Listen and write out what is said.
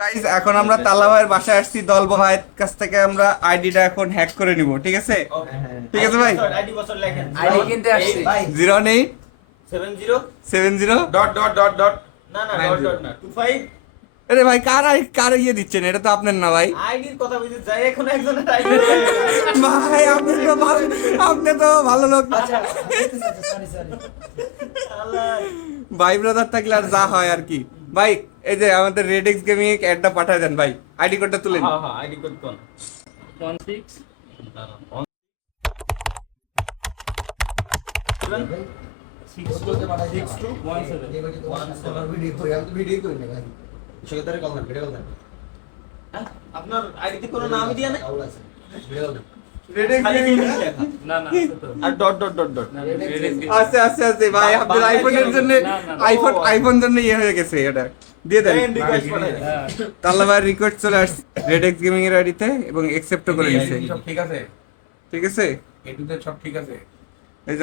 Guys এখন আমরা তাল্লা ভাইয়ের বাসায় আসছি। দল ভাইয়ের কাছ থেকে আমরা আইডিটা এখন হ্যাক করে নিব, ঠিক আছে? ঠিক আছে ভাই। আইডি বছর লেখেন। আইডি কিনতে আসছি। 08 70 70 ডট ডট ডট ডট না না ডট ডট না 25। আরে ভাই কার ইয়ে দিচ্ছেন? এটা তো আপনার না ভাই। আইডির কথা বুঝতে যাই এখন একজনের আইডি। ভাই আপনি তো ভালো লোক। আচ্ছা সরি আল্লাহ ভাই ব্রাদার থাকলে আর যা হয় আর কি। ভাই এই যে আমাদের রেড এক্স গেমিং এ অ্যাডটা পাঠায় দেন ভাই, আইডি কোডটা তুলে নিন। হ্যাঁ আইডি কোড কোন 16 আপনার আইডিতে কোনো নামই দিয়া নাই? রেড এক্স খালি গেমিং gaming লেখা। না না R dot dot dot dot আচ্ছা আচ্ছা আচ্ছা ভাই, আপনার আইফোনের জন্য আইফোন জন্য ইয়ে হয়ে গেছে, এটা দিয়ে দেন। দেন রিকোয়েস্ট পাঠাই দেন। তাল্লা ভাইয়ের রিকোয়েস্ট চলে আসছে রেড এক্স গেমিং এর আইডিতে এবং অ্যাকসেপ্টও করে নিয়েছে। সব ঠিক আছে, ঠিক আছে। এটুতে সব ঠিক আছে।